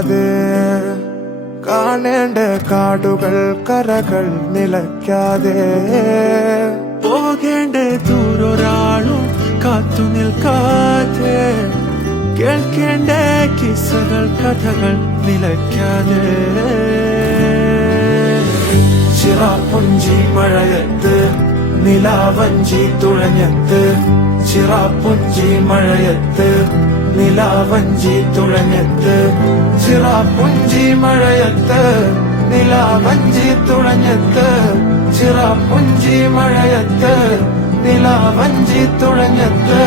നിൽക്കാതെ കാണേണ്ട കാടുകൾ കരകൾ നിലയ്ക്കാതെ പോകേണ്ട ദൂരൊരാളും കാത്തു നിൽക്കാതെ കേൾക്കേണ്ട കിസ്സകൾ കഥകൾ നിലയ്ക്കാതെ ചിറാപ്പുഞ്ചി മഴയത്ത് നിലാവഞ്ചി തുഴഞ്ഞത്ത് ചിറാപ്പുഞ്ചി മഴയത്ത് നിലാവഞ്ചി തുഴഞ്ഞത്ത് ചിറാപ്പുഞ്ചി മഴയത്ത് നിലാവഞ്ചി തുഴഞ്ഞത്ത് ചിറാപ്പുഞ്ചി മഴയത്ത് നിലാവഞ്ചി തുഴഞ്ഞത്ത്